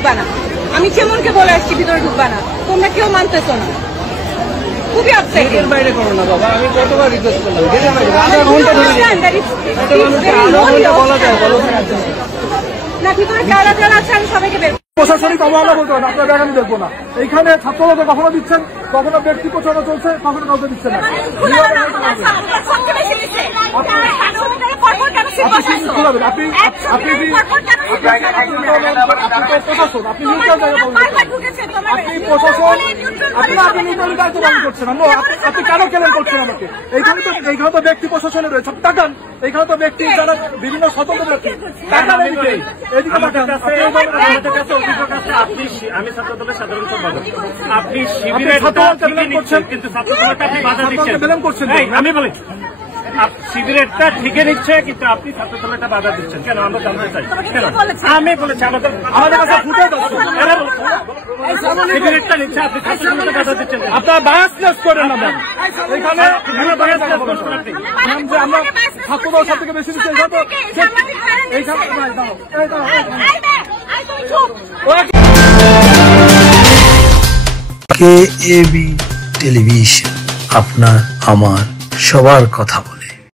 ঢুকবা না। আমি যেমনকে বলে আসছি ভিতরে ঢুকবা না, তোমরা কেউ মানতেছো না। খুবই আপসেট। গেটের বাইরে করো না বাবা, আমি কতবার রিকোয়েস্ট করলাম গেটের বাইরে। আধা ঘন্টা ধরে বলা যায় বলো না, ভিতরে কারা যারা আছে আমি সবাইকে বের। প্রশাসনিক অবহেলা বলতে হবে, আপনার ব্যাগ আমি দেখবো না। এইখানে ছাত্ররা কখনো দিচ্ছেন, কখনো ব্যক্তি প্রচারণা চলছে, কখনো কাউকে দিচ্ছেন না। আপনি কেন কেলেন করছেন আমাকে? এইখানে তো ব্যক্তি প্রশাসনের রয়েছে, টাকান। এইখানে তো ব্যক্তি যারা বিভিন্ন স্বতন্ত্র ব্যক্তি টাকা এদিকে আমি ছাত্র দলের সাধারণ সম্পাদক। আপনি শিবিরের করছেন কিন্তু ছাত্র দলটা আপনি বাধা দিচ্ছেন। আমি বলি শিবিরেরটা ঠিকই নিচ্ছে কিন্তু আপনি ছাত্র দলটা বাধা দিচ্ছেন কেন? আমরা জানতে চাই কেন? আমি বলেছি আমাদের কাছে ফুটে শিবিরেরটা নিচ্ছে, আপনি ছাত্র দলটা বাধা দিচ্ছেন। আপনার বায়াসনেস করেন না ম্যাম। এইখানে আমরা ছাত্রদল সব থেকে বেশি দিচ্ছি। KAB টেলিভিশন, আপনার আমার সবার কথা বলে।